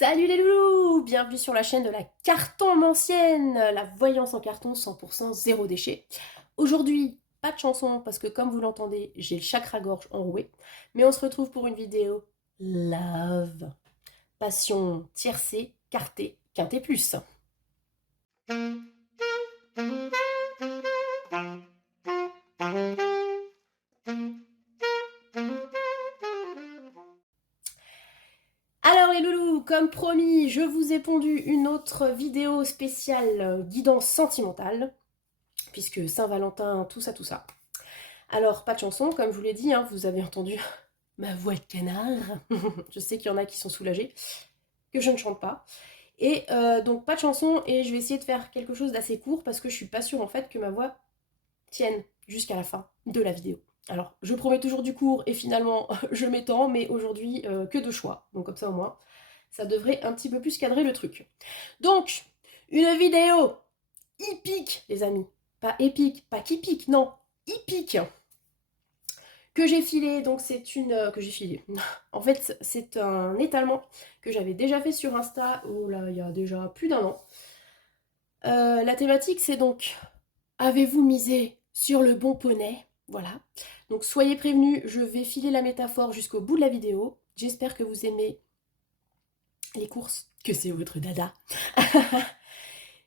Salut les loulous! Bienvenue sur la chaîne de la cartomancienne, la voyance en carton 100% zéro déchet. Aujourd'hui, pas de chanson parce que comme vous l'entendez, j'ai le chakra-gorge enroué. Mais on se retrouve pour une vidéo love. Passion tiercé, quarté, quinté plus. Alors les loulous, comme promis, je vous ai pondu une autre vidéo spéciale guidance sentimentale, puisque Saint-Valentin, tout ça, tout ça. Alors, pas de chanson, comme je vous l'ai dit, hein, vous avez entendu ma voix de canard. Je sais qu'il y en a qui sont soulagés, que je ne chante pas. Et donc, pas de chanson, et je vais essayer de faire quelque chose d'assez court, parce que je suis pas sûre en fait que ma voix tienne jusqu'à la fin de la vidéo. Alors, je promets toujours du court, et finalement, je m'étends, mais aujourd'hui, que de choix. Donc comme ça au moins, ça devrait un petit peu plus cadrer le truc. Donc, une vidéo hippique, les amis. Pas épique, pas qui pique, non, hippique. Que j'ai filé, donc c'est une... que j'ai filé. En fait, c'est un étalement que j'avais déjà fait sur Insta, oh là, il y a déjà plus d'un an. La thématique, c'est donc, avez-vous misé sur le bon poney? Voilà. Donc soyez prévenus, je vais filer la métaphore jusqu'au bout de la vidéo. J'espère que vous aimez les courses, que c'est votre dada.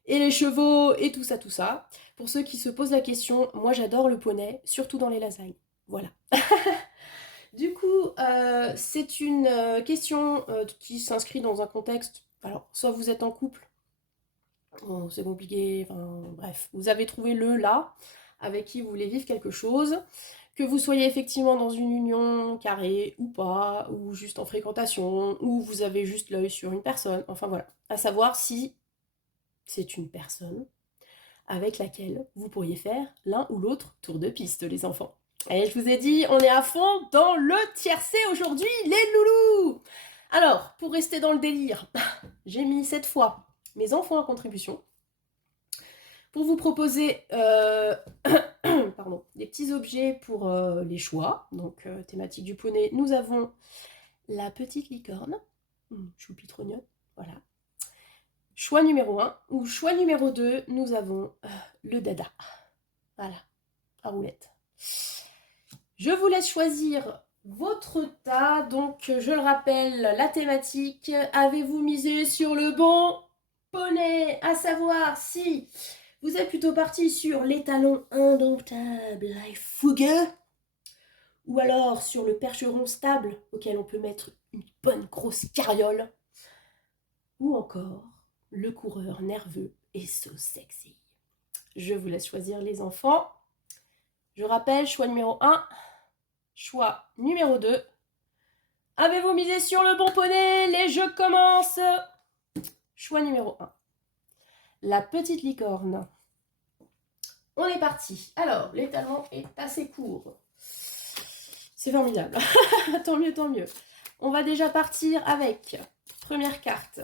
Et les chevaux, et tout ça, tout ça. Pour ceux qui se posent la question, moi j'adore le poney, surtout dans les lasagnes. Voilà. Du coup, c'est une question qui s'inscrit dans un contexte. Alors, soit vous êtes en couple, oh, c'est compliqué, enfin bref, vous avez trouvé le là, avec qui vous voulez vivre quelque chose, que vous soyez effectivement dans une union carrée ou pas, ou juste en fréquentation, ou vous avez juste l'œil sur une personne, enfin voilà. À savoir si c'est une personne avec laquelle vous pourriez faire l'un ou l'autre tour de piste, les enfants. Et je vous ai dit, on est à fond dans le tiercé aujourd'hui, les loulous. Alors, pour rester dans le délire, j'ai mis cette fois mes enfants en contribution pour vous proposer pardon, des petits objets pour les choix. Donc, thématique du poney, nous avons la petite licorne, choupi trognonne, voilà. Choix numéro 1, ou choix numéro 2, nous avons le dada. Voilà, à roulette. Je vous laisse choisir votre tas. Donc, je le rappelle, la thématique, avez-vous misé sur le bon poney? À savoir si vous êtes plutôt parti sur l'étalon indomptable, life fougueux, ou alors sur le percheron stable auquel on peut mettre une bonne grosse carriole, ou encore le coureur nerveux et so sexy. Je vous laisse choisir les enfants. Je rappelle, choix numéro 1, choix numéro 2. Avez-vous misé sur le bon poney? Les jeux commencent. Choix numéro 1. La petite licorne. On est parti. Alors, l'étalement est assez court. C'est formidable. Tant mieux, tant mieux. On va déjà partir avec première carte.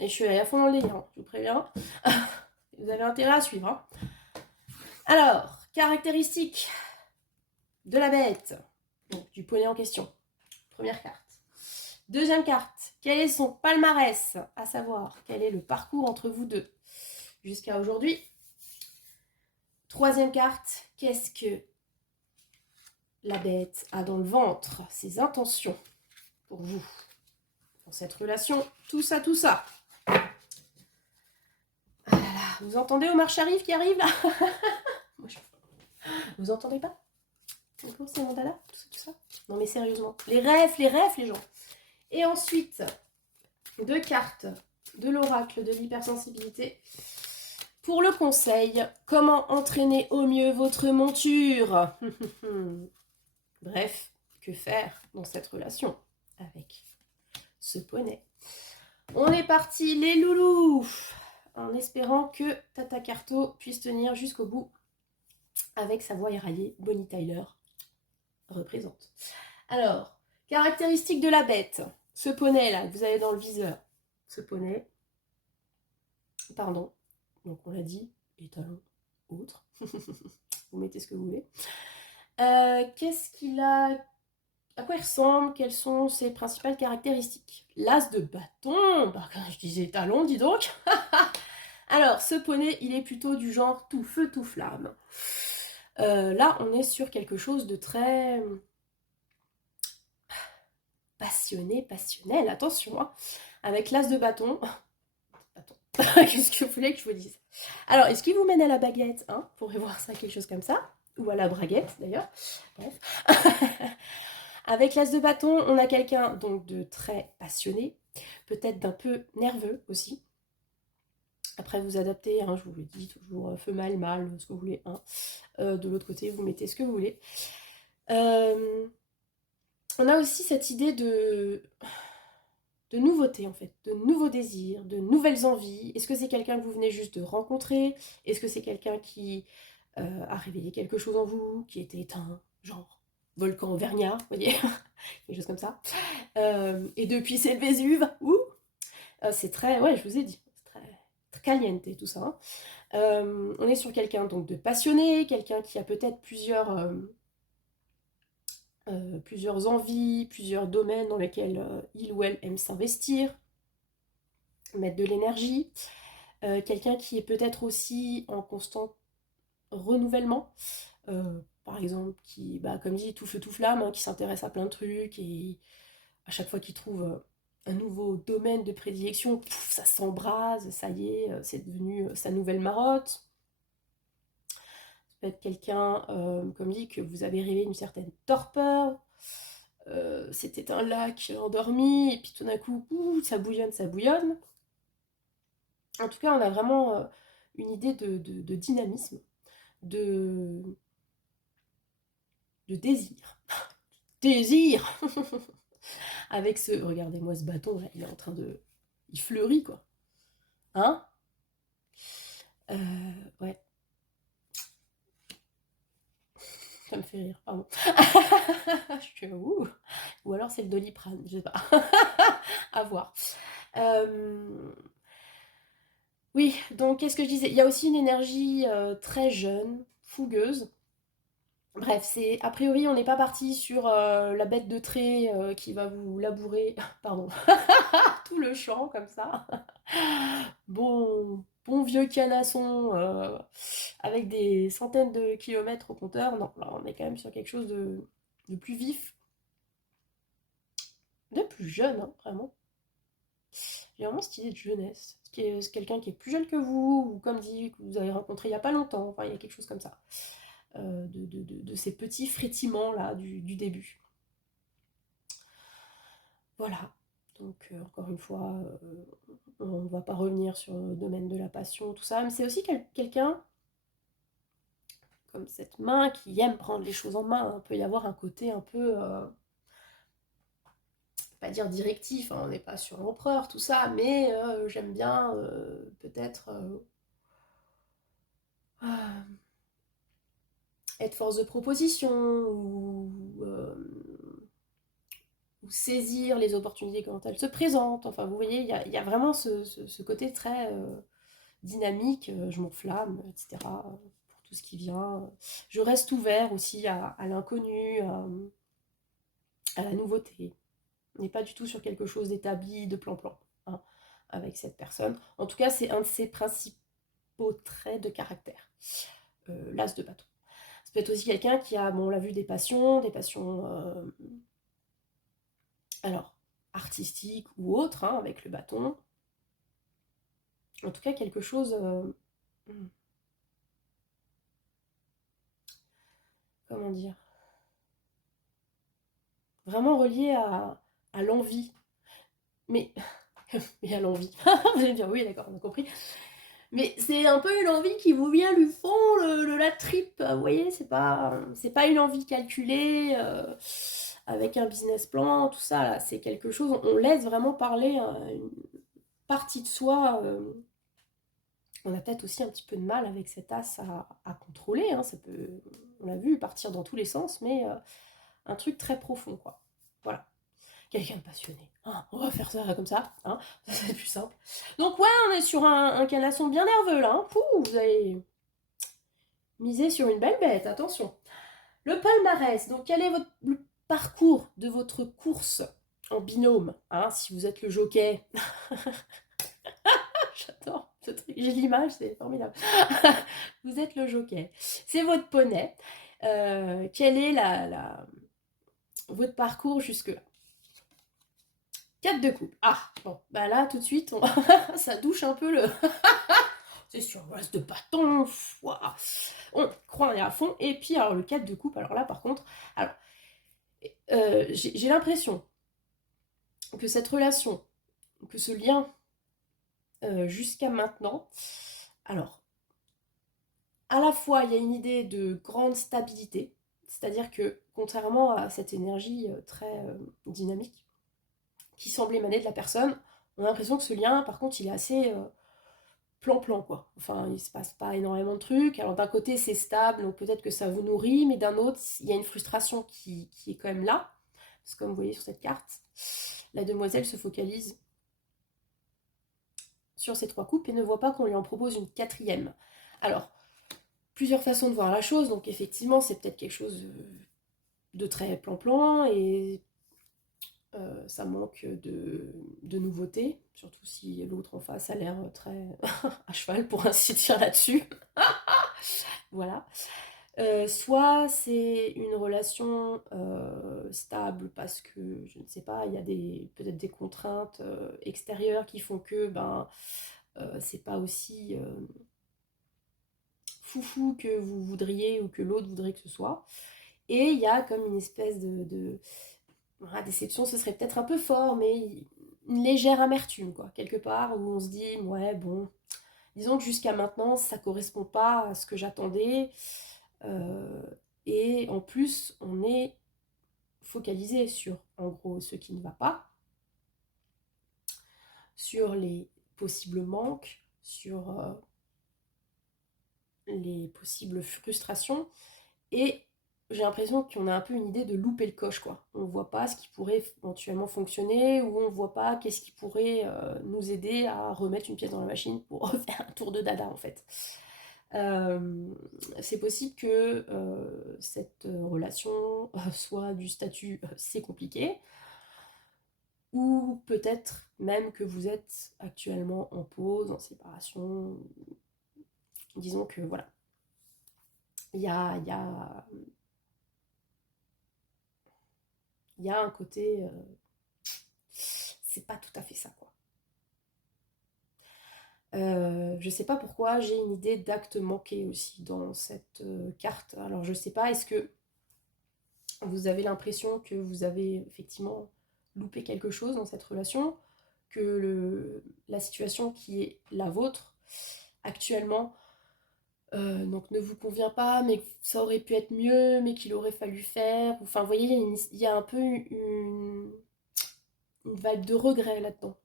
Et je suis à fond dans le délire, hein, je vous préviens. Vous avez intérêt à suivre. Hein. Alors, caractéristiques de la bête. Donc, du poney en question. Première carte. Deuxième carte. Quel est son palmarès? À savoir, quel est le parcours entre vous deux jusqu'à aujourd'hui. Troisième carte. Qu'est-ce que la bête a dans le ventre? Ses intentions pour vous dans cette relation. Tout ça, tout ça. Ah là là, vous entendez Omar Sharif qui arrive là? Vous entendez pas? C'est mon dada, tout ça. Non mais sérieusement. Les rêves, les gens. Et ensuite, deux cartes de l'oracle de l'hypersensibilité. Pour le conseil, comment entraîner au mieux votre monture? Bref, que faire dans cette relation avec ce poney? On est parti les loulous, en espérant que Tata Carto puisse tenir jusqu'au bout avec sa voix éraillée. Bonnie Tyler représente. Alors, caractéristiques de la bête. Ce poney là, que vous avez dans le viseur. Ce poney, pardon, donc on l'a dit, étalon, autre. Vous mettez ce que vous voulez. Qu'est-ce qu'il a? À quoi il ressemble? Quelles sont ses principales caractéristiques? L'as de bâton, bah, quand je disais talon, dis donc. Alors, ce poney, il est plutôt du genre tout feu, tout flamme. Là, on est sur quelque chose de très passionné, passionnel, attention, hein. Avec l'as de bâton. Bâton. Qu'est-ce que vous voulez que je vous dise? Alors, est-ce qu'il vous mène à la baguette, hein? On pourrait voir ça, quelque chose comme ça. Ou à la braguette, d'ailleurs. Bref. Avec l'as de bâton, on a quelqu'un donc de très passionné, peut-être d'un peu nerveux aussi. Après, vous adaptez, hein, je vous le dis, toujours feu mal, mal, ce que vous voulez. Hein. De l'autre côté, vous mettez ce que vous voulez. On a aussi cette idée de nouveauté, en fait, de nouveaux désirs, de nouvelles envies. Est-ce que c'est quelqu'un que vous venez juste de rencontrer? Est-ce que c'est quelqu'un qui a révélé quelque chose en vous, qui était éteint, genre volcan auvergnat, vous voyez, quelque chose comme ça. Et depuis c'est le Vésuve, ouh, c'est très, ouais, je vous ai dit, c'est très caliente tout ça. Hein. On est sur quelqu'un donc de passionné, quelqu'un qui a peut-être plusieurs envies, plusieurs domaines dans lesquels il ou elle aime s'investir, mettre de l'énergie. Quelqu'un qui est peut-être aussi en constant renouvellement. Par exemple, qui, bah, comme dit, tout feu tout flamme, hein, qui s'intéresse à plein de trucs et à chaque fois qu'il trouve un nouveau domaine de prédilection, pouf, ça s'embrase, ça y est, c'est devenu sa nouvelle marotte. Ça peut être quelqu'un, comme dit, que vous avez rêvé une certaine torpeur. C'était un lac endormi, et puis tout d'un coup, ça bouillonne, ça bouillonne. En tout cas, on a vraiment une idée de dynamisme, de, de désir. Désir Avec ce... Regardez-moi ce bâton, là, il est en train de... Il fleurit, quoi. Hein Ouais. Ça me fait rire, pardon. Je suis... Ouh. Ou alors c'est le Doliprane, je sais pas. À voir. Oui, donc qu'est-ce que je disais? Il y a aussi une énergie très jeune, fougueuse. Bref, c'est a priori on n'est pas parti sur la bête de trait qui va vous labourer, pardon, tout le champ comme ça. Bon vieux canasson avec des centaines de kilomètres au compteur. Non, là on est quand même sur quelque chose de plus vif, de plus jeune, hein, vraiment. J'ai vraiment cette idée de jeunesse. C'est quelqu'un qui est plus jeune que vous, ou comme dit, que vous avez rencontré il n'y a pas longtemps, enfin il y a quelque chose comme ça. De ces petits frétillements là du début. Voilà. Donc encore une fois, on ne va pas revenir sur le domaine de la passion, tout ça, mais c'est aussi quelqu'un comme cette main qui aime prendre les choses en main. Il peut y avoir un côté un peu, pas dire directif, hein, on n'est pas sur l'empereur, tout ça, mais j'aime bien peut-être être force de proposition ou saisir les opportunités quand elles se présentent. Enfin, vous voyez, il y a vraiment ce côté très dynamique, je m'enflamme, etc. Pour tout ce qui vient. Je reste ouvert aussi à l'inconnu, à la nouveauté. On n'est pas du tout sur quelque chose d'établi, de plan-plan, hein, avec cette personne. En tout cas, c'est un de ses principaux traits de caractère, l'as de bâton. Ça peut être aussi quelqu'un qui a, bon, on l'a vu, des passions alors, artistiques ou autres, hein, avec le bâton. En tout cas, quelque chose... comment dire? Vraiment relié à l'envie. Mais, mais à l'envie. Vous allez me dire, oui, d'accord, on a compris. Mais c'est un peu une envie qui vous vient du fond de la tripe, vous voyez, c'est pas une envie calculée, avec un business plan, tout ça, là, c'est quelque chose, on laisse vraiment parler une partie de soi. On a peut-être aussi un petit peu de mal avec cet as à contrôler, hein, ça peut, on l'a vu, partir dans tous les sens, mais un truc très profond, quoi. Voilà. Quelqu'un de passionné. Ah, on va faire ça comme ça, hein, c'est plus simple. Donc ouais, on est sur un canasson bien nerveux là. Hein. Pouh, vous allez miser sur une belle bête, attention. Le palmarès, donc quel est parcours de votre course en binôme, hein, si vous êtes le jockey. J'adore ce truc, j'ai l'image, c'est formidable. Vous êtes le jockey, c'est votre poney. Quel est votre parcours jusque-là? 4 de coupe. Ah, bon, bah là, tout de suite, ça douche un peu le... C'est sur l'as de bâton, ouah. On croit à fond. Et puis, alors, le 4 de coupe, alors là, par contre, alors, j'ai l'impression que cette relation, que ce lien, jusqu'à maintenant, alors, à la fois, il y a une idée de grande stabilité, c'est-à-dire que, contrairement à cette énergie très dynamique, qui semble émaner de la personne, on a l'impression que ce lien, par contre, il est assez plan-plan, quoi. Enfin, il se passe pas énormément de trucs. Alors, d'un côté, c'est stable, donc peut-être que ça vous nourrit, mais d'un autre, il y a une frustration qui est quand même là. Parce que comme vous voyez sur cette carte, la demoiselle se focalise sur ces 3 coupes et ne voit pas qu'on lui en propose une 4e. Alors, plusieurs façons de voir la chose, donc effectivement, c'est peut-être quelque chose de très plan-plan, et ça manque de nouveautés, surtout si l'autre en face a l'air très à cheval, pour ainsi dire, là-dessus. Voilà. Soit c'est une relation stable parce que, je ne sais pas, il y a peut-être des contraintes extérieures qui font que c'est pas aussi foufou que vous voudriez ou que l'autre voudrait que ce soit. Et il y a comme une espèce voilà, déception, ce serait peut-être un peu fort, mais une légère amertume, quoi, quelque part, où on se dit, ouais, bon, disons que jusqu'à maintenant, ça correspond pas à ce que j'attendais. Euh, et en plus, on est focalisé sur, en gros, ce qui ne va pas, sur les possibles manques, sur les possibles frustrations. Et j'ai l'impression qu'on a un peu une idée de louper le coche, quoi. On voit pas ce qui pourrait éventuellement fonctionner, ou on voit pas qu'est-ce qui pourrait nous aider à remettre une pièce dans la machine pour refaire un tour de dada, en fait. C'est possible que cette relation soit du statut c'est compliqué, ou peut-être même que vous êtes actuellement en pause, en séparation. Disons que voilà, il y a un côté, c'est pas tout à fait ça, quoi. Je sais pas pourquoi j'ai une idée d'acte manqué aussi dans cette carte. Alors je sais pas, est-ce que vous avez l'impression que vous avez effectivement loupé quelque chose dans cette relation, que la situation qui est la vôtre actuellement donc ne vous convient pas, mais que ça aurait pu être mieux, mais qu'il aurait fallu faire. Enfin, vous voyez, il y a un peu une vibe de regret là-dedans.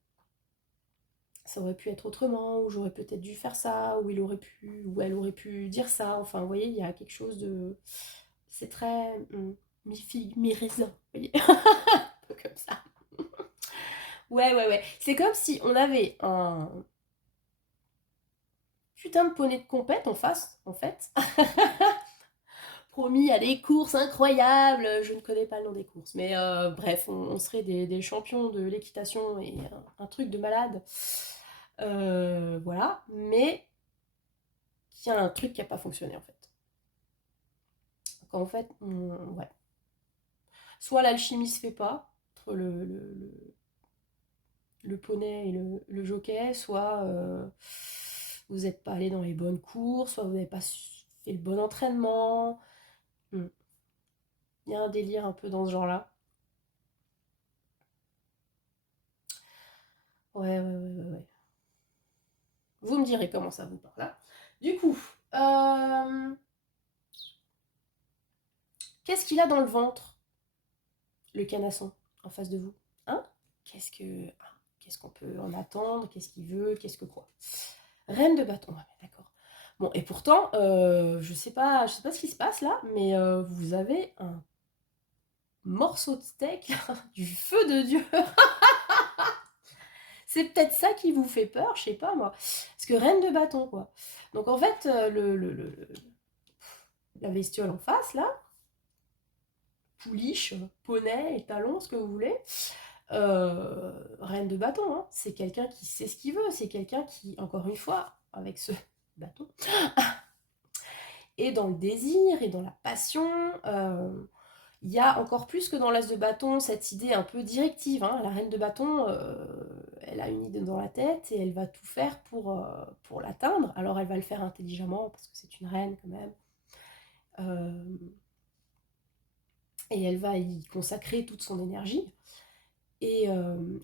Ça aurait pu être autrement, ou j'aurais peut-être dû faire ça, ou il aurait pu, ou elle aurait pu dire ça. Enfin, vous voyez, il y a quelque chose de... C'est très mi-figue, mi-raisin, vous voyez. Un peu comme ça. Ouais, ouais, ouais. C'est comme si on avait un putain de poney de compète en face, en fait. Promis à des courses incroyables. Je ne connais pas le nom des courses, mais bref, on serait des champions de l'équitation et un truc de malade. Voilà, mais il y a un truc qui n'a pas fonctionné en fait. Donc, en fait, ouais. Soit l'alchimie se fait pas entre le poney et le jockey, soit vous n'êtes pas allé dans les bonnes courses, soit vous n'avez pas fait le bon entraînement. Hmm. Il y a un délire un peu dans ce genre-là. Ouais, ouais, ouais, ouais, ouais. Vous me direz comment ça vous parle là. Du coup, qu'est-ce qu'il a dans le ventre, le canasson, en face de vous? Hein? Qu'est-ce qu'on peut en attendre? Qu'est-ce qu'il veut? Qu'est-ce que quoi? Reine de bâton, ouais, d'accord. Bon, et pourtant, je sais pas ce qui se passe là, mais vous avez un morceau de steak là, du feu de Dieu. C'est peut-être ça qui vous fait peur, je sais pas moi. Parce que reine de bâton, quoi. Donc en fait, la bestiole en face là, pouliche, poney, étalon, ce que vous voulez. Reine de bâton, hein. C'est quelqu'un qui sait ce qu'il veut, c'est quelqu'un qui, encore une fois, avec ce bâton, est dans le désir et dans la passion. Il y a encore plus que dans l'as de bâton cette idée un peu directive, hein. La reine de bâton, elle a une idée dans la tête et elle va tout faire pour l'atteindre. Alors elle va le faire intelligemment parce que c'est une reine quand même. Et elle va y consacrer toute son énergie. Et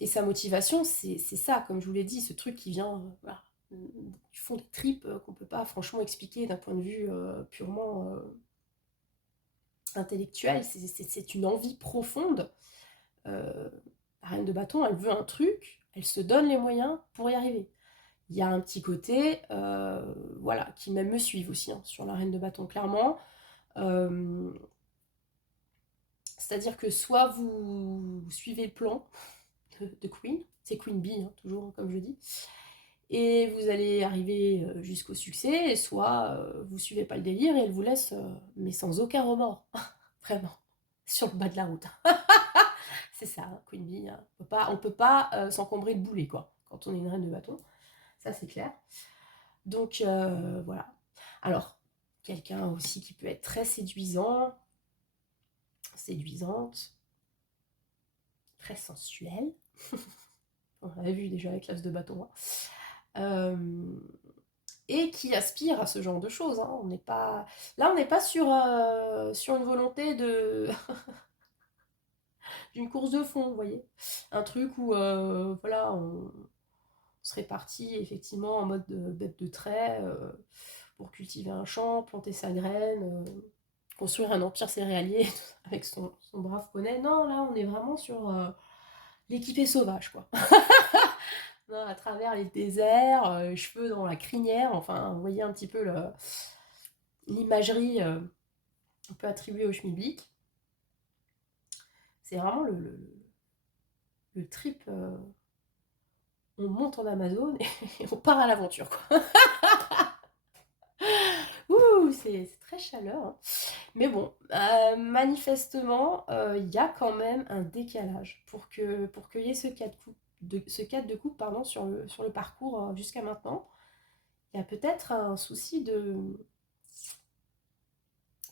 sa motivation, c'est ça, comme je vous l'ai dit, ce truc qui vient voilà, du fond des tripes, qu'on ne peut pas franchement expliquer d'un point de vue purement intellectuel. C'est une envie profonde. La reine de bâton, elle veut un truc, elle se donne les moyens pour y arriver. Il y a un petit côté, voilà, qui même me suivent aussi, hein, sur la reine de bâton, clairement. C'est-à-dire que soit vous suivez le plan de Queen, c'est Queen Bee, hein, toujours, comme je dis, et vous allez arriver jusqu'au succès, et soit vous suivez pas le délire et elle vous laisse, mais sans aucun remords, vraiment, sur le bas de la route. C'est ça, hein, Queen Bee, hein. On peut pas s'encombrer de boulets, quoi, quand on est une reine de bâton, ça c'est clair. Donc voilà. Alors, quelqu'un aussi qui peut être très séduisant, séduisante, très sensuelle. On l'avait vu déjà avec l'as de bâton. Et qui aspire à ce genre de choses. Hein. On n'est pas... Là, on n'est pas sur une volonté d'une course de fond, vous voyez. Un truc où, voilà, on serait parti effectivement en mode bête de trait pour cultiver un champ, planter sa graine, construire un empire céréalier avec son brave poney. Non, là, on est vraiment sur l'équipée sauvage, quoi. Non, à travers les déserts, cheveux dans la crinière, enfin, vous voyez un petit peu l'imagerie on peut attribuer au schmilblick. C'est vraiment le trip. On monte en Amazon et on part à l'aventure, quoi. Ouh, c'est très chaleur. Hein. Mais bon, manifestement, il y a quand même un décalage pour qu'il y ait ce cas de coupe pardon, sur le parcours jusqu'à maintenant. Il y a peut-être un souci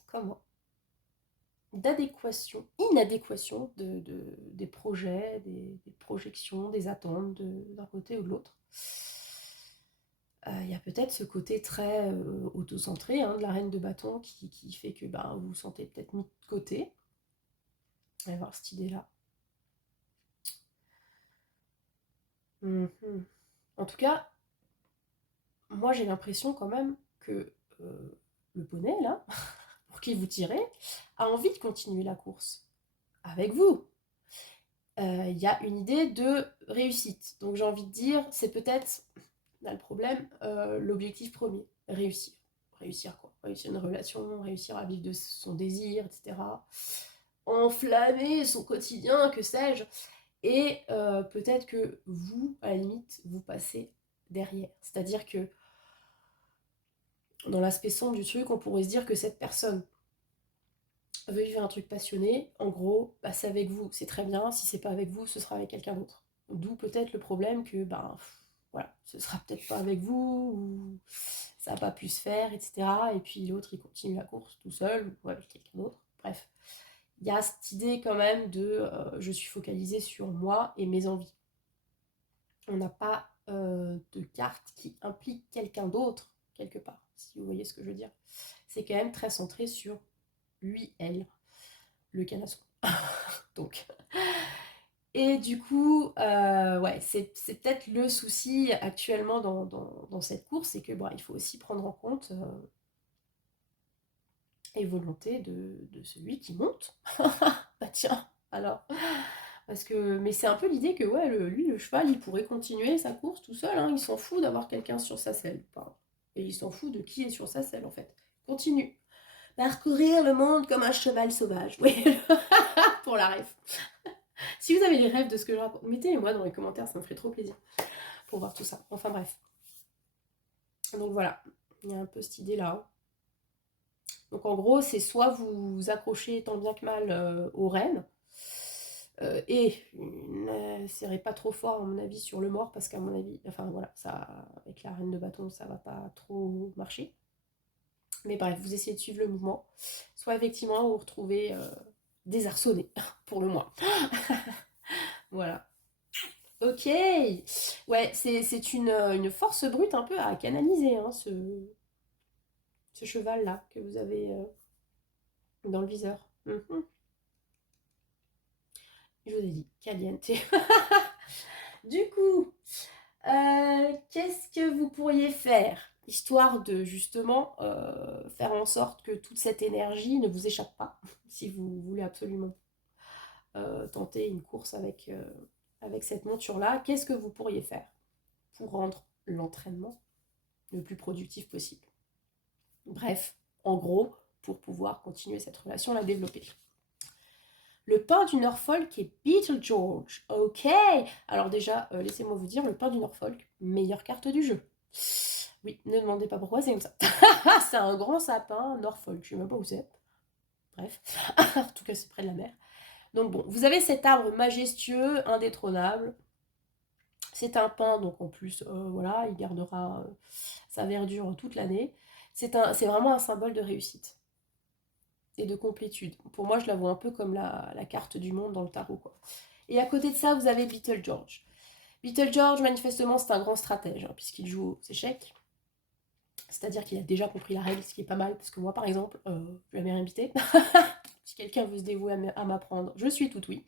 comment d'adéquation, inadéquation des projets, des projections, des attentes d'un côté ou de l'autre. Il y a peut-être ce côté très autocentré hein, de la reine de bâton qui fait que vous vous sentez peut-être mis de côté. On va voir cette idée-là. En tout cas, moi j'ai l'impression quand même que le poney, là, pour qui vous tirez, a envie de continuer la course avec vous. Il y a une idée de réussite. Donc j'ai envie de dire, c'est peut-être, là le problème, l'objectif premier, réussir. Réussir quoi? Réussir une relation, réussir à vivre de son désir, etc. Enflammer son quotidien, que sais-je. Et peut-être que vous, à la limite, vous passez derrière. C'est-à-dire que dans l'aspect sombre du truc, on pourrait se dire que cette personne veut vivre un truc passionné, en gros, c'est avec vous, c'est très bien, si c'est pas avec vous, ce sera avec quelqu'un d'autre. D'où peut-être le problème que, voilà, ce sera peut-être pas avec vous, ou ça n'a pas pu se faire, etc. Et puis l'autre, il continue la course tout seul, ou avec quelqu'un d'autre, bref. Il y a cette idée quand même de je suis focalisée sur moi et mes envies. On n'a pas de carte qui implique quelqu'un d'autre, quelque part, si vous voyez ce que je veux dire. C'est quand même très centré sur lui, elle, le canasson. Donc. Et du coup, ouais, c'est peut-être le souci actuellement dans cette course, c'est que il faut aussi prendre en compte les volontés de celui qui monte. Bah tiens, alors. Parce que, mais c'est un peu l'idée que ouais, lui, le cheval, il pourrait continuer sa course tout seul, hein, il s'en fout d'avoir quelqu'un sur sa selle. Enfin, et il s'en fout de qui est sur sa selle en fait. Continue. Parcourir le monde comme un cheval sauvage. Oui, pour la rêve. Si vous avez les rêves de ce que je raconte, mettez-les-moi dans les commentaires, ça me ferait trop plaisir pour voir tout ça. Enfin bref. Donc voilà, il y a un peu cette idée-là. Donc en gros, c'est soit vous vous accrochez tant bien que mal aux rênes, et ne serrez pas trop fort à mon avis sur le mort, parce qu'à mon avis, enfin voilà, ça, avec la reine de bâton, ça va pas trop marcher. Mais bref, vous essayez de suivre le mouvement, soit effectivement vous vous retrouvez désarçonné, pour le moins. Voilà. Ok. Ouais, c'est une force brute un peu à canaliser, hein, ce cheval-là que vous avez dans le viseur. Mhm. Je vous ai dit, caliente. Du coup, qu'est-ce que vous pourriez faire, histoire de justement faire en sorte que toute cette énergie ne vous échappe pas, si vous voulez absolument tenter une course avec cette monture-là, qu'est-ce que vous pourriez faire pour rendre l'entraînement le plus productif possible? Bref, en gros, pour pouvoir continuer cette relation, la développer. Le pain du Norfolk est Beetlegeorge. Ok. Alors déjà, laissez-moi vous dire, le pain du Norfolk, meilleure carte du jeu. Oui, ne demandez pas pourquoi c'est comme ça. C'est un grand sapin Norfolk, je sais même pas où c'est. Bref, en tout cas c'est près de la mer. Donc bon, vous avez cet arbre majestueux, indétrônable. C'est un pin, donc en plus, voilà, il gardera sa verdure toute l'année. C'est vraiment un symbole de réussite et de complétude. Pour moi, je la vois un peu comme la carte du monde dans le tarot, quoi. Et à côté de ça, vous avez Beetlegeorge. Beetlegeorge, manifestement, c'est un grand stratège, hein, puisqu'il joue aux échecs. C'est-à-dire qu'il a déjà compris la règle, ce qui est pas mal, parce que moi, par exemple, je l'avais invité. Si quelqu'un veut se dévouer à m'apprendre, je suis tout oui.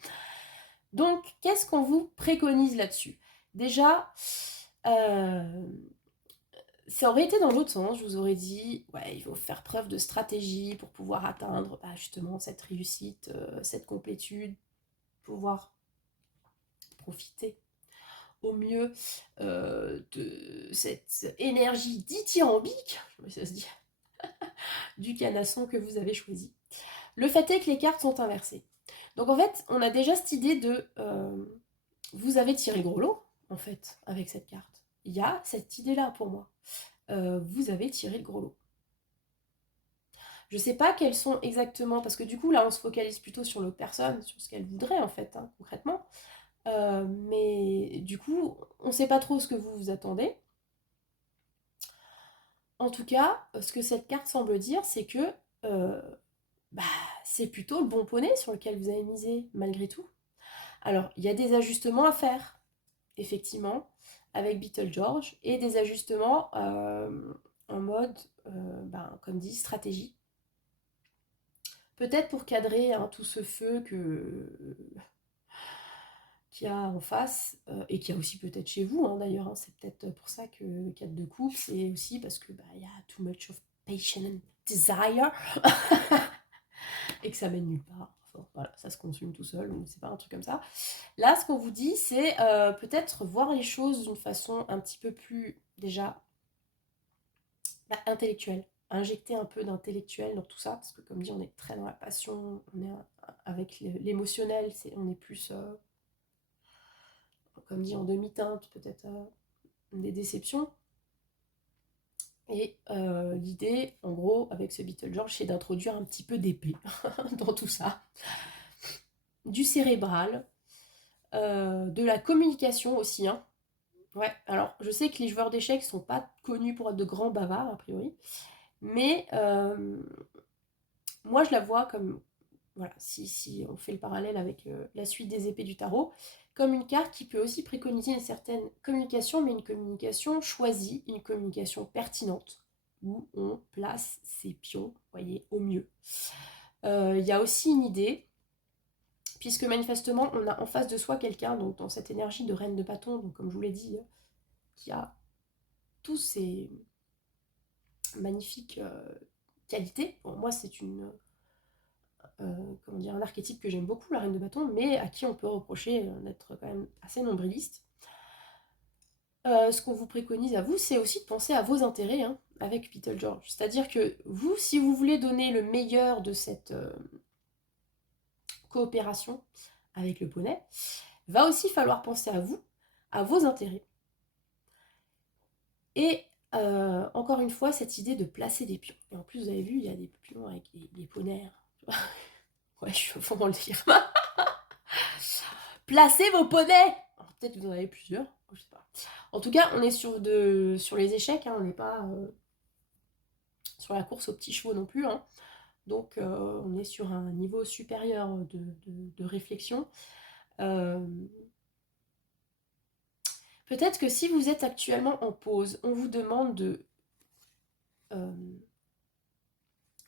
Donc, qu'est-ce qu'on vous préconise là-dessus? Déjà, ça aurait été dans l'autre sens, je vous aurais dit, ouais, il faut faire preuve de stratégie pour pouvoir atteindre justement cette réussite, cette complétude, pouvoir profiter au mieux de cette énergie dithyrambique, je sais pas si ça se dit, du canasson que vous avez choisi. Le fait est que les cartes sont inversées. Donc en fait, on a déjà cette idée de vous avez tiré le gros lot, en fait, avec cette carte. Il y a cette idée-là pour moi. Vous avez tiré le gros lot. Je sais pas quelles sont exactement, parce que du coup là on se focalise plutôt sur l'autre personne, sur ce qu'elle voudrait en fait, hein, concrètement. Mais du coup, on sait pas trop ce que vous vous attendez. En tout cas, ce que cette carte semble dire, c'est que euh, bah, c'est plutôt le bon poney sur lequel vous avez misé, malgré tout. Alors, il y a des ajustements à faire, effectivement, avec Beetlegeorge, et des ajustements en mode, comme dit, stratégie. Peut-être pour cadrer hein, tout ce feu qu'il y a en face, et qu'il y a aussi peut-être chez vous, hein, d'ailleurs. Hein, c'est peut-être pour ça que 4 de coupe, c'est aussi parce que il y a too much of patience and desire, et que ça mène nulle part. Enfin, voilà, ça se consume tout seul, donc c'est pas un truc comme ça. Là, ce qu'on vous dit, c'est peut-être voir les choses d'une façon un petit peu plus, déjà, intellectuelle. Injecter un peu d'intellectuel dans tout ça, parce que comme dit, on est très dans la passion, on est avec l'émotionnel, on est plus, comme dit, en demi-teinte, peut-être des déceptions. Et l'idée, en gros, avec ce Beetlegeorge, c'est d'introduire un petit peu d'épée dans tout ça. Du cérébral, de la communication aussi, hein. Ouais, alors je sais que les joueurs d'échecs sont pas connus pour être de grands bavards, a priori, mais moi je la vois comme, voilà, si on fait le parallèle avec la suite des épées du tarot, comme une carte qui peut aussi préconiser une certaine communication, mais une communication choisie, une communication pertinente, où on place ses pions, voyez, au mieux. Il y a aussi une idée, puisque manifestement on a en face de soi quelqu'un, donc dans cette énergie de reine de bâton, donc comme je vous l'ai dit, qui a tous ces magnifiques qualités. Bon, moi c'est comment dire, un archétype que j'aime beaucoup, la reine de bâton, mais à qui on peut reprocher d'être quand même assez nombriliste. Ce qu'on vous préconise à vous, c'est aussi de penser à vos intérêts hein, avec Beetlegeorge. C'est-à-dire que vous, si vous voulez donner le meilleur de cette coopération avec le poney, va aussi falloir penser à vous, à vos intérêts. Et encore une fois, cette idée de placer des pions. Et en plus, vous avez vu, il y a des pions avec des poneys. Ouais, je suis au fond dans le dire. Placez vos poneys. Peut-être que vous en avez plusieurs, je sais pas. En tout cas, on est sur les échecs, hein, on n'est pas sur la course aux petits chevaux non plus. Hein. Donc, on est sur un niveau supérieur de réflexion. Peut-être que si vous êtes actuellement en pause, on vous demande de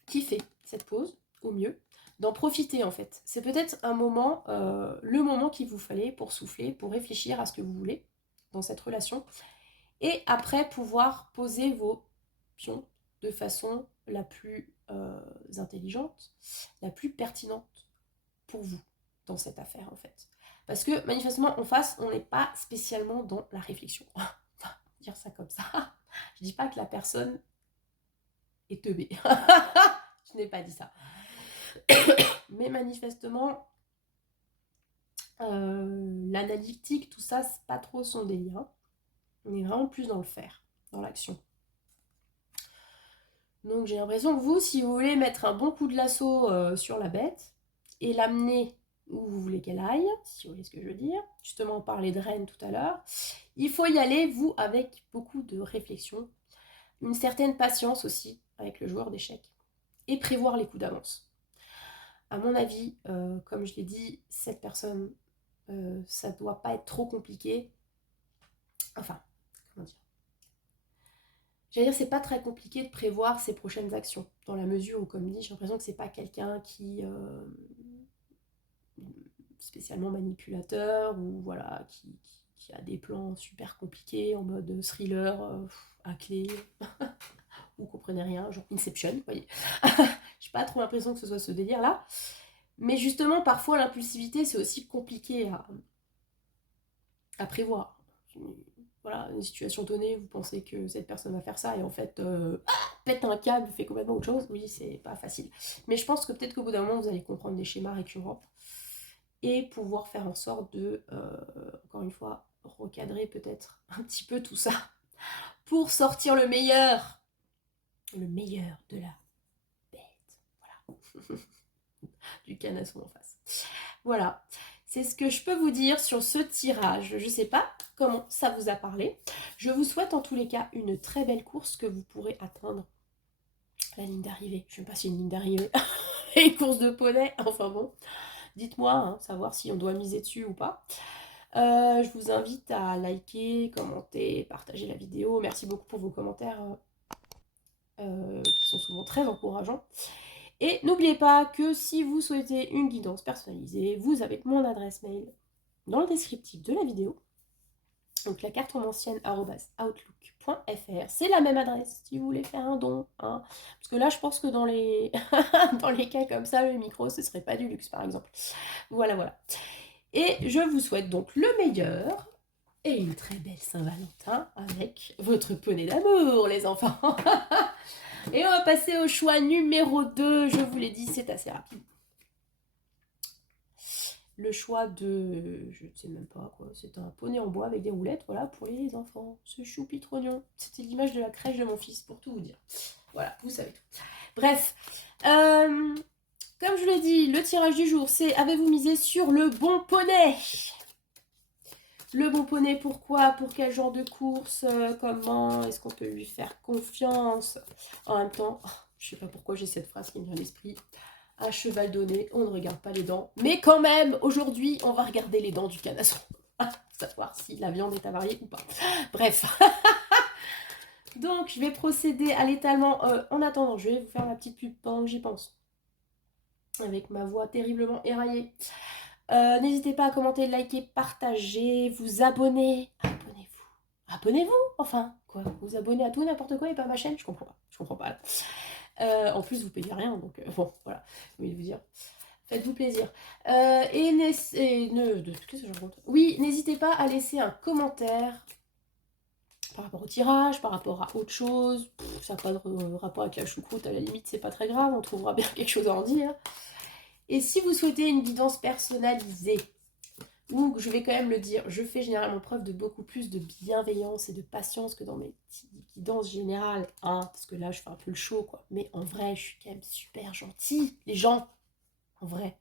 kiffer cette pause au mieux, d'en profiter en fait. C'est peut-être un moment, le moment qu'il vous fallait pour souffler, pour réfléchir à ce que vous voulez dans cette relation, et après pouvoir poser vos pions de façon la plus intelligente, la plus pertinente pour vous dans cette affaire en fait. Parce que manifestement en face, on n'est pas spécialement dans la réflexion. Dire ça comme ça. Je dis pas que la personne est teubée. Je n'ai pas dit ça. Mais manifestement, l'analytique, tout ça, c'est pas trop son délire. On est vraiment plus dans le faire, dans l'action. Donc j'ai l'impression que vous, si vous voulez mettre un bon coup de lasso sur la bête et l'amener où vous voulez qu'elle aille, si vous voyez ce que je veux dire, justement on parlait de reine tout à l'heure, il faut y aller, vous, avec beaucoup de réflexion, une certaine patience aussi avec le joueur d'échecs, et prévoir les coups d'avance. À mon avis, comme je l'ai dit, cette personne, ça doit pas être trop compliqué. Enfin, comment dire ? J'allais dire, c'est pas très compliqué de prévoir ses prochaines actions, dans la mesure où, comme dit, j'ai l'impression que c'est pas quelqu'un qui spécialement manipulateur ou voilà, qui a des plans super compliqués en mode thriller à clé. Vous comprenez rien, genre Inception, vous voyez. J'ai pas trop l'impression que ce soit ce délire-là. Mais justement, parfois, l'impulsivité, c'est aussi compliqué à prévoir. Voilà, une situation donnée, vous pensez que cette personne va faire ça, et en fait, pète un câble, fait complètement autre chose. Oui, c'est pas facile. Mais je pense que peut-être qu'au bout d'un moment, vous allez comprendre des schémas récurrents et pouvoir faire en sorte de, encore une fois, recadrer peut-être un petit peu tout ça pour sortir le meilleur de la bête. Voilà. Du canasson en face. Voilà, c'est ce que je peux vous dire sur ce tirage. Je ne sais pas comment ça vous a parlé. Je vous souhaite en tous les cas une très belle course que vous pourrez atteindre la ligne d'arrivée. Je ne sais pas si une ligne d'arrivée et une course de poney, enfin bon. Dites-moi, hein, savoir si on doit miser dessus ou pas. Je vous invite à liker, commenter, partager la vidéo. Merci beaucoup pour vos commentaires qui sont souvent très encourageants. Et n'oubliez pas que si vous souhaitez une guidance personnalisée, vous avez mon adresse mail dans le descriptif de la vidéo. Donc la cartomancienne@outlook.fr, c'est la même adresse si vous voulez faire un don. Hein. Parce que là, je pense que dans les... dans les cas comme ça, le micro, ce serait pas du luxe, par exemple. Voilà, voilà. Et je vous souhaite donc le meilleur et une très belle Saint-Valentin avec votre poney d'amour, les enfants. Et on va passer au choix numéro 2. Je vous l'ai dit, c'est assez rapide. Le choix de... je ne sais même pas quoi. C'est un poney en bois avec des roulettes, voilà, pour les enfants. Ce choupi trognon. C'était l'image de la crèche de mon fils, pour tout vous dire. Voilà, vous savez tout. Bref. Comme je l'ai dit, le tirage du jour, c'est avez-vous misé sur le bon poney ? Le bon poney, pourquoi ? Pour quel genre de course ? Comment est-ce qu'on peut lui faire confiance ? En même temps, je sais pas pourquoi j'ai cette phrase qui me vient à l'esprit. Un cheval donné, on ne regarde pas les dents. Mais quand même, aujourd'hui, on va regarder les dents du canasson. Savoir si la viande est avariée ou pas. Bref. Donc, je vais procéder à l'étalement. En attendant, je vais vous faire la petite pub pendant que j'y pense. Avec ma voix terriblement éraillée. N'hésitez pas à commenter, liker, partager, vous abonner. Abonnez-vous. Abonnez-vous, enfin. Quoi, vous abonnez à tout, n'importe quoi et pas à ma chaîne ? Je comprends pas. Je comprends pas. En plus, vous payez rien, donc bon, voilà. Je voulais vous dire. Faites-vous plaisir. Qu'est-ce que je raconte ? Oui, n'hésitez pas à laisser un commentaire par rapport au tirage, par rapport à autre chose. Ça n'a pas de rapport avec la choucroute, à la limite, c'est pas très grave, on trouvera bien quelque chose à en dire. Et si vous souhaitez une guidance personnalisée, ou je vais quand même le dire, je fais généralement preuve de beaucoup plus de bienveillance et de patience que dans mes guidances générales, hein, parce que là je fais un peu le show, quoi. Mais en vrai, je suis quand même super gentille, les gens, en vrai.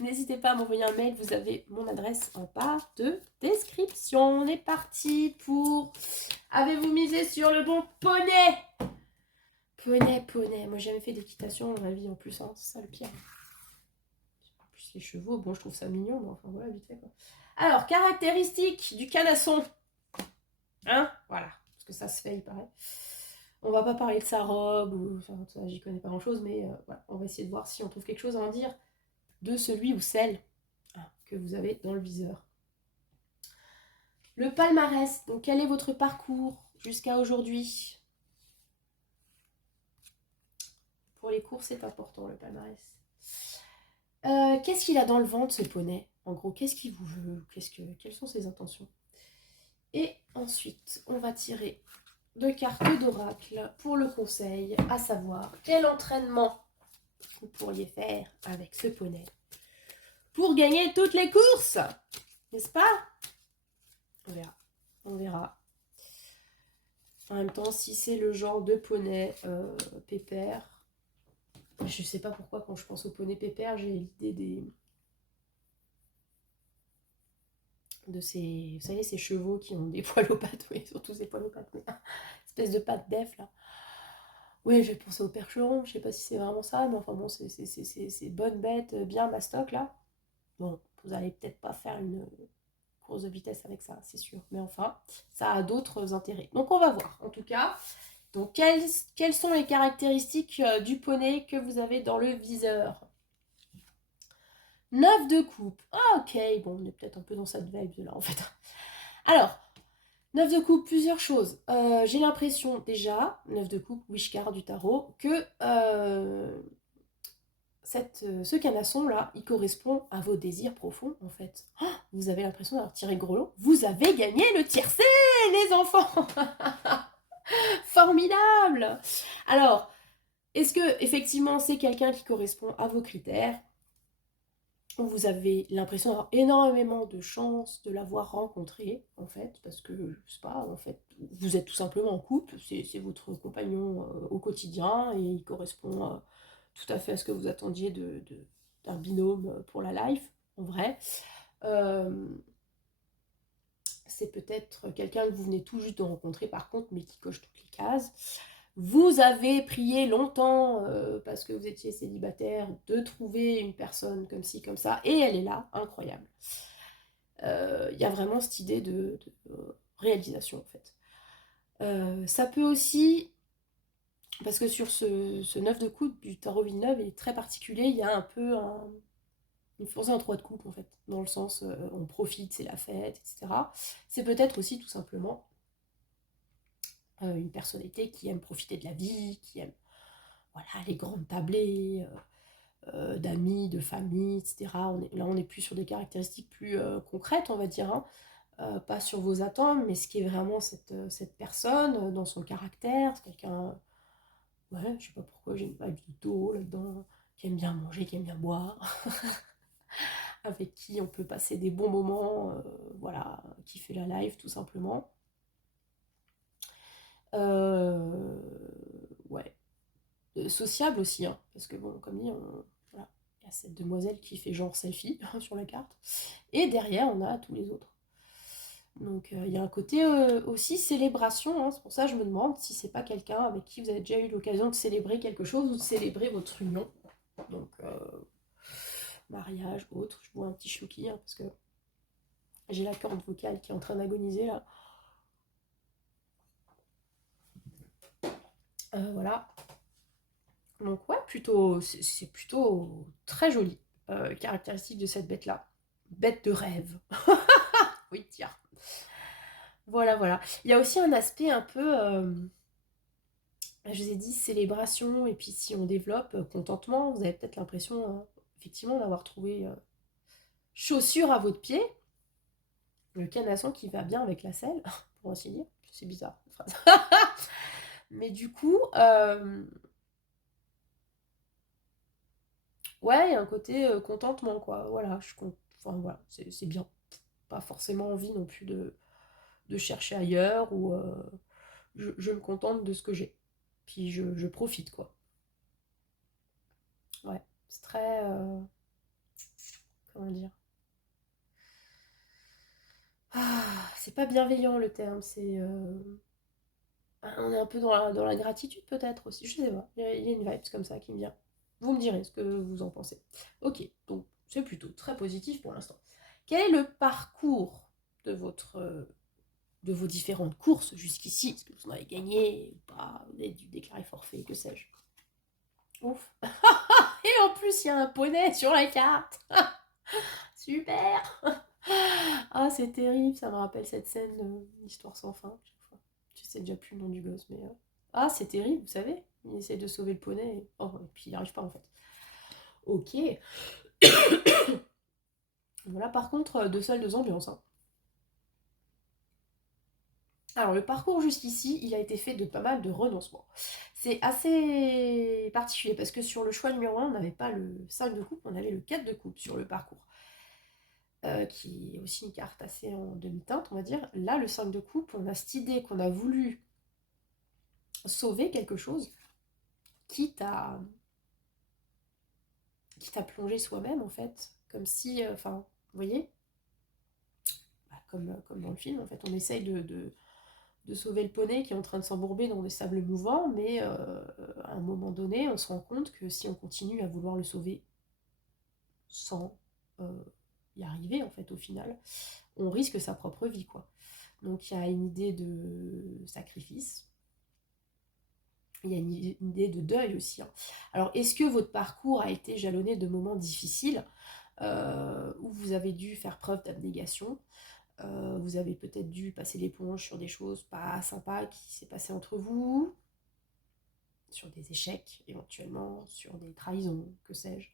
N'hésitez pas à m'envoyer un mail, vous avez mon adresse en barre de description. On est parti pour... Avez-vous misé sur le bon poney? Poney. Moi, j'ai jamais fait d'équitation dans ma vie en plus, hein. C'est ça le pire. En plus, les chevaux, bon, je trouve ça mignon, mais enfin voilà, vite fait quoi. Alors, caractéristiques du canasson. Hein? Voilà. Parce que ça se fait, il paraît. On va pas parler de sa robe, ou enfin, ça, j'y connais pas grand chose, mais voilà, on va essayer de voir si on trouve quelque chose à en dire de celui ou celle que vous avez dans le viseur. Le palmarès, donc quel est votre parcours jusqu'à aujourd'hui? Pour les cours, c'est important le palmarès. Qu'est-ce qu'il a dans le ventre ce poney? En gros, qu'est-ce qu'il vous veut? Quelles sont ses intentions? Et ensuite, on va tirer 2 cartes d'oracle pour le conseil, à savoir quel entraînement vous pourriez faire avec ce poney pour gagner toutes les courses, n'est-ce pas? On verra. On verra. En même temps, si c'est le genre de poney pépère, je sais pas pourquoi quand je pense au poney pépère, j'ai l'idée de ces, vous savez, ces chevaux qui ont des poils aux pattes, oui, surtout ces poils aux pattes, mais espèce de pattes d'œuf là. Oui, j'ai pensé au percheron, je sais pas si c'est vraiment ça, mais enfin bon, c'est bonnes bêtes, bien mastoc là. Bon, vous allez peut-être pas faire une course de vitesse avec ça, c'est sûr, mais enfin, ça a d'autres intérêts. Donc on va voir, en tout cas. Donc quelles sont les caractéristiques du poney que vous avez dans le viseur? 9 de coupe. Ah ok, bon, on est peut-être un peu dans cette vibe là en fait. Alors, 9 de coupe, plusieurs choses. J'ai l'impression déjà, 9 de coupe, Wishcard du tarot, que ce canasson là, il correspond à vos désirs profonds en fait. Oh, vous avez l'impression d'avoir tiré gros lot. Vous avez gagné le tiercé, les enfants. Formidable. Alors, est-ce que effectivement c'est quelqu'un qui correspond à vos critères? Vous avez l'impression d'avoir énormément de chance de l'avoir rencontré, en fait, parce que, je sais pas, en fait, vous êtes tout simplement en couple, c'est votre compagnon au quotidien, et il correspond tout à fait à ce que vous attendiez d'un binôme pour la life, en vrai. C'est peut-être quelqu'un que vous venez tout juste de rencontrer, par contre, mais qui coche toutes les cases. Vous avez prié longtemps, parce que vous étiez célibataire, de trouver une personne comme ci, comme ça, et elle est là, incroyable. Il y a vraiment cette idée de réalisation, en fait. Ça peut aussi, parce que sur ce 9 de coupe du tarot Villeneuve est très particulier, il y a un peu une force en 3 de coupe, en fait, dans le sens, on profite, c'est la fête, etc. C'est peut-être aussi, tout simplement, une personnalité qui aime profiter de la vie, qui aime voilà, les grandes tablées, d'amis, de famille, etc. Là, on n'est plus sur des caractéristiques plus concrètes, on va dire, hein. Pas sur vos attentes, mais ce qui est vraiment cette personne, dans son caractère, c'est quelqu'un, ouais, je sais pas pourquoi, j'ai une vibe de taureau là-dedans, qui aime bien manger, qui aime bien boire, avec qui on peut passer des bons moments, voilà, qui fait la life, tout simplement. Ouais. Sociable aussi, hein, parce que bon, comme dit, voilà, il y a cette demoiselle qui fait genre selfie sur la carte, et derrière on a tous les autres. Donc il y a un côté aussi célébration, hein, c'est pour ça que je me demande si c'est pas quelqu'un avec qui vous avez déjà eu l'occasion de célébrer quelque chose ou de célébrer votre union. Donc mariage, autre, je vois un petit chouki, hein, parce que j'ai la corde vocale qui est en train d'agoniser là. Voilà. Donc ouais, plutôt, c'est plutôt très joli, caractéristique de cette bête-là. Bête de rêve. Oui, tiens. Voilà, voilà. Il y a aussi un aspect un peu, je vous ai dit, célébration, et puis si on développe contentement, vous avez peut-être l'impression, effectivement, d'avoir trouvé chaussure à votre pied, le canasson qui va bien avec la selle, pour ainsi dire. C'est bizarre, cette phrase. Mais du coup, ouais, il y a un côté contentement, quoi. Voilà, enfin voilà, c'est bien. Pas forcément envie non plus de chercher ailleurs, ou je me contente de ce que j'ai. Puis je profite, quoi. Ouais, c'est très... comment dire? Ah, c'est pas bienveillant le terme, c'est... on est un peu dans la gratitude peut-être aussi, je sais pas. Il y a une vibe comme ça qui me vient. Vous me direz ce que vous en pensez. Ok, donc c'est plutôt très positif pour l'instant. Quel est le parcours de de vos différentes courses jusqu'ici? Est-ce que vous en avez gagné ou pas? Vous avez dû déclarer forfait, que sais-je? Ouf. Et en plus, il y a un poney sur la carte. Super. Ah, c'est terrible, ça me rappelle cette scène d'Histoire sans fin. Chaque fois. Je sais déjà plus le nom du gosse, mais... Ah, c'est terrible, vous savez. Il essaie de sauver le poney, oh, et puis il n'y arrive pas en fait. Ok. Voilà, par contre, deux salles, deux ambiances, hein. Alors, le parcours jusqu'ici, il a été fait de pas mal de renoncements. C'est assez particulier, parce que sur le choix numéro 1, on n'avait pas le 5 de coupe, on avait le 4 de coupe sur le parcours. Qui est aussi une carte assez en demi-teinte, on va dire. Là, le 5 de coupe, on a cette idée qu'on a voulu sauver quelque chose, quitte à, quitte à plonger soi-même, en fait. Comme si, enfin, vous voyez, bah, comme dans le film, en fait, on essaye de sauver le poney qui est en train de s'embourber dans des sables mouvants, mais à un moment donné, on se rend compte que si on continue à vouloir le sauver sans y arriver, en fait, au final, on risque sa propre vie, quoi. Donc il y a une idée de sacrifice, il y a une idée de deuil aussi, hein. Alors, est-ce que votre parcours a été jalonné de moments difficiles où vous avez dû faire preuve d'abnégation? Vous avez peut-être dû passer l'éponge sur des choses pas sympas qui s'est passé entre vous, sur des échecs éventuellement, sur des trahisons, que sais-je.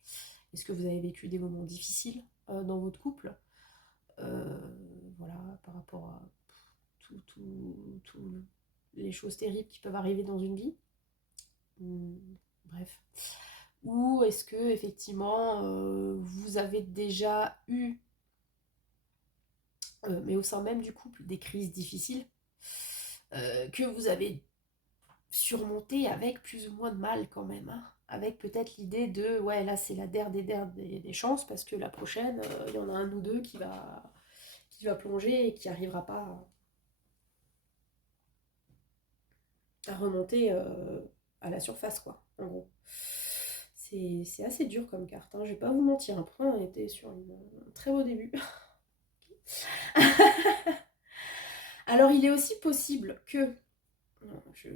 Est-ce que vous avez vécu des moments difficiles dans votre couple? Euh, voilà, par rapport à tout les choses terribles qui peuvent arriver dans une vie. Bref. Ou est-ce que effectivement vous avez déjà eu, mais au sein même du couple, des crises difficiles que vous avez surmontées avec plus ou moins de mal quand même, hein, avec peut-être l'idée de ouais, là c'est la der des chances, parce que la prochaine, il y en a un ou deux qui va plonger et qui n'arrivera pas à remonter à la surface, quoi, en gros. C'est assez dur comme carte, hein. Je vais pas vous mentir. Après, on était sur un très beau début. Alors, il est aussi possible que je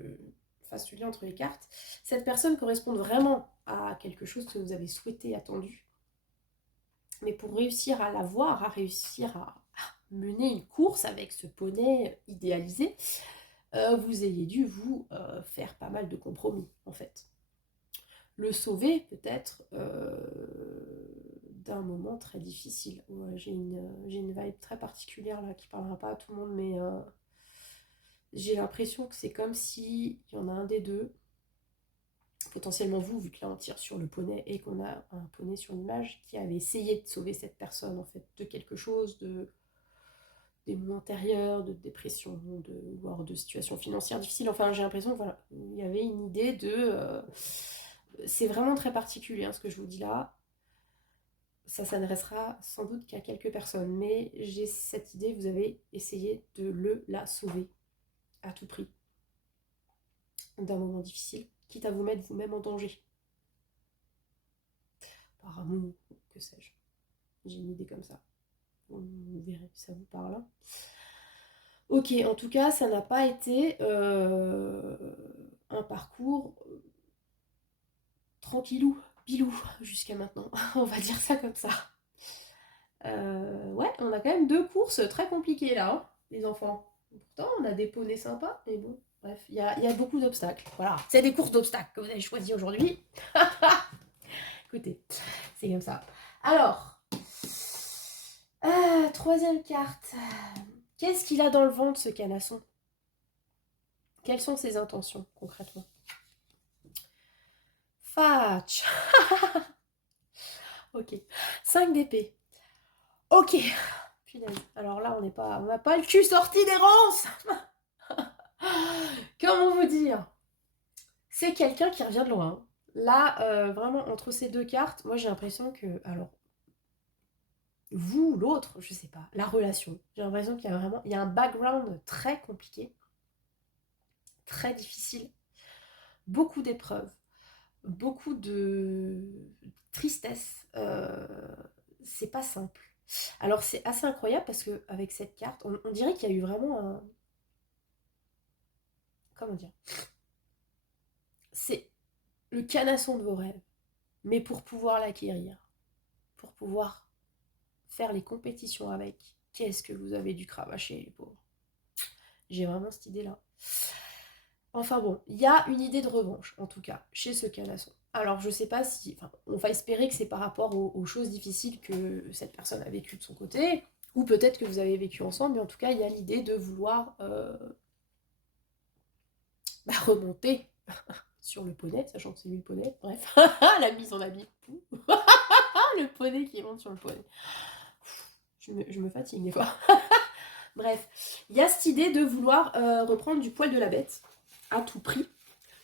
fasse le lien entre les cartes. Cette personne corresponde vraiment à quelque chose que vous avez souhaité, attendu. Mais pour réussir à l'avoir, à réussir à mener une course avec ce poney idéalisé, vous ayez dû vous faire pas mal de compromis, en fait. Le sauver, peut-être, d'un moment très difficile. Ouais, j'ai une vibe très particulière là qui parlera pas à tout le monde, mais j'ai l'impression que c'est comme si il y en a un des deux, potentiellement vous, vu que là on tire sur le poney et qu'on a un poney sur l'image, qui avait essayé de sauver cette personne en fait de quelque chose, de des mots antérieurs, de dépression, voire de situations financières difficiles. Enfin, j'ai l'impression que voilà, il y avait une idée de c'est vraiment très particulier, hein, ce que je vous dis là. Ça s'adressera sans doute qu'à quelques personnes, mais j'ai cette idée, vous avez essayé de la sauver à tout prix d'un moment difficile, quitte à vous mettre vous-même en danger, par amour, que sais-je. J'ai une idée comme ça. Vous verrez si ça vous parle, hein. Ok, en tout cas, ça n'a pas été un parcours tranquillou, bilou, jusqu'à maintenant. On va dire ça comme ça. Ouais, on a quand même deux courses très compliquées là, hein, les enfants. Pourtant, on a des poneys sympas, mais bon, bref, il y a beaucoup d'obstacles. Voilà, c'est des courses d'obstacles que vous avez choisies aujourd'hui. Écoutez, c'est comme ça. Alors, troisième carte. Qu'est-ce qu'il a dans le ventre, ce canasson? Quelles sont ses intentions, concrètement? Fatch. Ok. 5 d'épée. Ok, punaise. Alors là, on n'a pas le cul sorti des ronces. Comment vous dire? C'est quelqu'un qui revient de loin. Là, vraiment, entre ces deux cartes, moi j'ai l'impression que, alors, vous, l'autre, je sais pas, la relation, j'ai l'impression qu'il y a vraiment, il y a un background très compliqué, très difficile, beaucoup d'épreuves, beaucoup de tristesse. C'est pas simple. Alors c'est assez incroyable parce que avec cette carte, on dirait qu'il y a eu vraiment un, comment dire, c'est le canasson de vos rêves, mais pour pouvoir l'acquérir, pour pouvoir faire les compétitions avec, qu'est-ce que vous avez dû cravacher, les pauvres. J'ai vraiment cette idée-là. Enfin bon, il y a une idée de revanche, en tout cas, chez ce canasson. Alors je sais pas si... Enfin, on va espérer que c'est par rapport aux choses difficiles que cette personne a vécues de son côté, ou peut-être que vous avez vécu ensemble, mais en tout cas, il y a l'idée de vouloir remonter sur le poney, sachant que c'est lui le poney, bref, la mise en habit, le poney qui monte sur le poney. Je me fatigue des fois. Bref, il y a cette idée de vouloir reprendre du poil de la bête, à tout prix,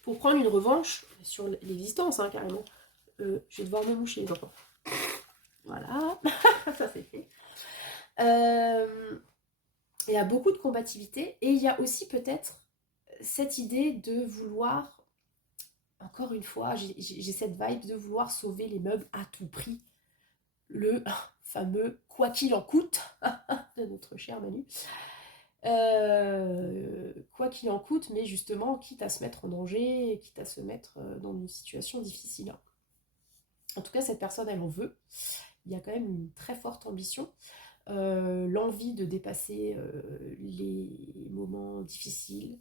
pour prendre une revanche sur l'existence, hein, carrément. Je vais devoir me moucher, les enfants. Voilà, ça c'est fait. Il y a beaucoup de combativité, et il y a aussi peut-être cette idée de vouloir, encore une fois, j'ai cette vibe de vouloir sauver les meubles à tout prix. Le fameux quoi qu'il en coûte de notre cher Manu. Quoi qu'il en coûte, mais justement, quitte à se mettre en danger, quitte à se mettre dans une situation difficile. En tout cas, cette personne, elle en veut. Il y a quand même une très forte ambition. L'envie de dépasser les moments difficiles.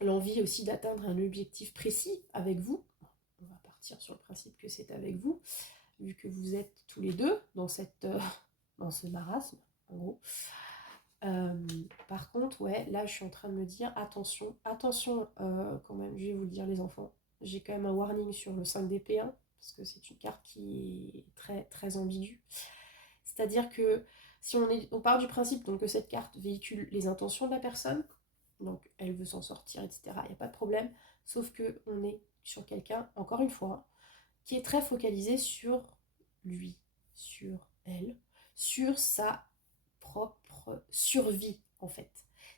L'envie aussi d'atteindre un objectif précis avec vous. On va partir sur le principe que c'est avec vous, vu que vous êtes tous les deux dans ce marasme, en gros. Par contre, ouais, là je suis en train de me dire attention, attention quand même, je vais vous le dire les enfants, j'ai quand même un warning sur le 5 d'épée 1, parce que c'est une carte qui est très très ambiguë. C'est-à-dire que si on part du principe donc, que cette carte véhicule les intentions de la personne, donc elle veut s'en sortir, etc., il n'y a pas de problème, sauf que on est sur quelqu'un, encore une fois, qui est très focalisé sur lui, sur elle, sur sa propre survie en fait.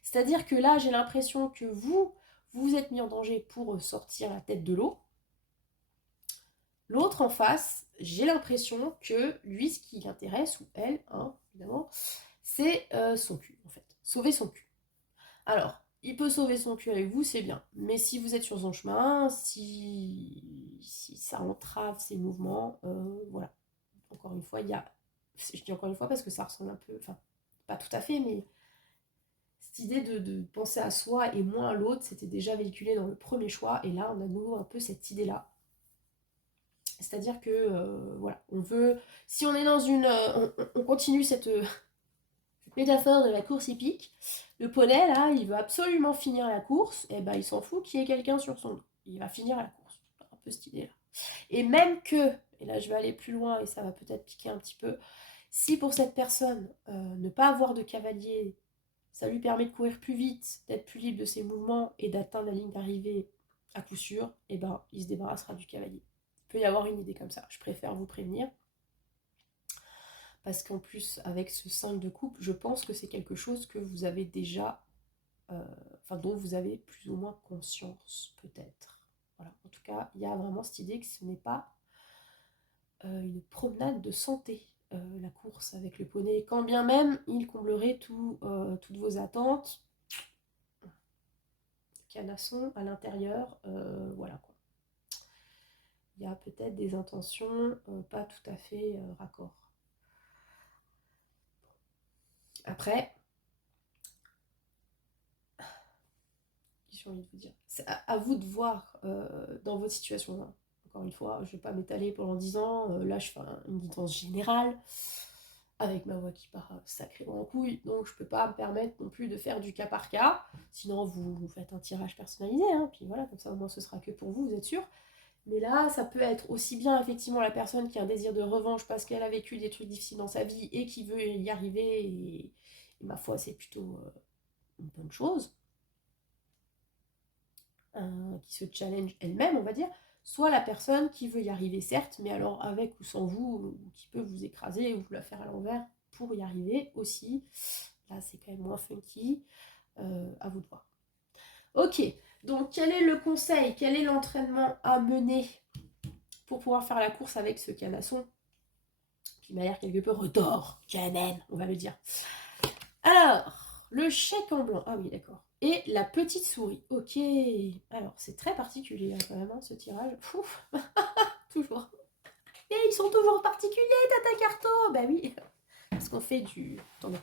C'est-à-dire que là, j'ai l'impression que vous êtes mis en danger pour sortir la tête de l'eau. L'autre en face, j'ai l'impression que lui, ce qui l'intéresse, ou elle, hein, évidemment, c'est son cul en fait. Sauver son cul. Alors, il peut sauver son cul avec vous, c'est bien. Mais si vous êtes sur son chemin, si ça entrave ses mouvements, voilà. Encore une fois, il y a... Je dis encore une fois parce que ça ressemble un peu... Enfin, pas tout à fait, mais cette idée de penser à soi et moins à l'autre, c'était déjà véhiculé dans le premier choix. Et là, on a de nouveau un peu cette idée-là. C'est-à-dire que, voilà, on veut... Si on est dans une... on continue cette métaphore de la course hippique, le poney, là, il veut absolument finir la course, et ben il s'en fout qu'il y ait quelqu'un sur son dos. Il va finir la course. Un peu cette idée-là. Et même que, et là je vais aller plus loin et ça va peut-être piquer un petit peu, si pour cette personne, ne pas avoir de cavalier, ça lui permet de courir plus vite, d'être plus libre de ses mouvements et d'atteindre la ligne d'arrivée à coup sûr, et ben il se débarrassera du cavalier. Il peut y avoir une idée comme ça, je préfère vous prévenir. Parce qu'en plus, avec ce 5 de coupe, je pense que c'est quelque chose que vous avez déjà, enfin dont vous avez plus ou moins conscience, peut-être. Voilà. En tout cas, il y a vraiment cette idée que ce n'est pas une promenade de santé, la course avec le poney. Quand bien même, il comblerait toutes vos attentes. Canasson à l'intérieur, voilà quoi. Il y a peut-être des intentions pas tout à fait raccord. Après, j'ai envie de vous dire, c'est à vous de voir dans votre situation. Hein. Encore une fois, je ne vais pas m'étaler pendant 10 ans. Là, je fais une guidance générale avec ma voix qui part sacrément en couille. Donc, je ne peux pas me permettre non plus de faire du cas par cas. Sinon, vous faites un tirage personnalisé. Hein, puis voilà, comme ça, au moins, ce sera que pour vous, vous êtes sûr. Mais là, ça peut être aussi bien effectivement la personne qui a un désir de revanche parce qu'elle a vécu des trucs difficiles dans sa vie et qui veut y arriver, et ma foi, c'est plutôt une bonne chose, qui se challenge elle-même, on va dire, soit la personne qui veut y arriver, certes, mais alors avec ou sans vous, ou qui peut vous écraser ou vous la faire à l'envers pour y arriver aussi. Là, c'est quand même moins funky, à vous de voir. Ok, donc quel est le conseil, quel est l'entraînement à mener pour pouvoir faire la course avec ce canasson qui m'a l'air quelque peu retors, canen, on va le dire. Alors, le chèque en blanc, ah oui, d'accord. Et la petite souris, ok. Alors, c'est très particulier quand même, ce tirage. Pouf, toujours. Et ils sont toujours particuliers, Tata Carto. Bah oui, parce qu'on fait du... Attendez,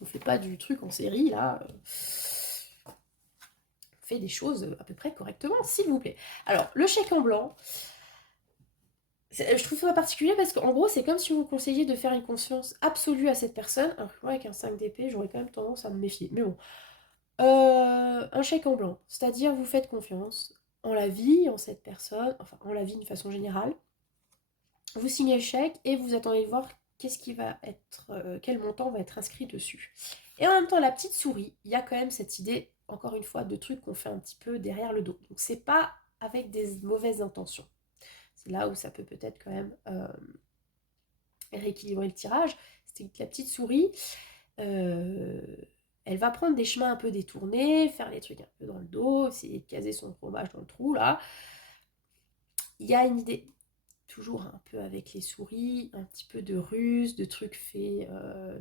on fait pas du truc en série, là. On fait des choses à peu près correctement, s'il vous plaît. Alors, le chèque en blanc... Je trouve ça particulier parce qu'en gros, c'est comme si vous conseilliez de faire une confiance absolue à cette personne. Alors que moi, avec un 5 d'épée, j'aurais quand même tendance à me méfier. Mais bon. Un chèque en blanc. C'est-à-dire, vous faites confiance en la vie, en cette personne, enfin, en la vie d'une façon générale. Vous signez le chèque et vous attendez de voir qu'est-ce qui va être, quel montant va être inscrit dessus. Et en même temps, la petite souris, il y a quand même cette idée, encore une fois, de trucs qu'on fait un petit peu derrière le dos. Donc, c'est pas avec des mauvaises intentions. C'est là où ça peut peut-être quand même rééquilibrer le tirage. C'est que la petite souris, elle va prendre des chemins un peu détournés, faire des trucs un peu dans le dos, essayer de caser son fromage dans le trou, là. Il y a une idée, toujours un peu avec les souris, un petit peu de ruse, de trucs faits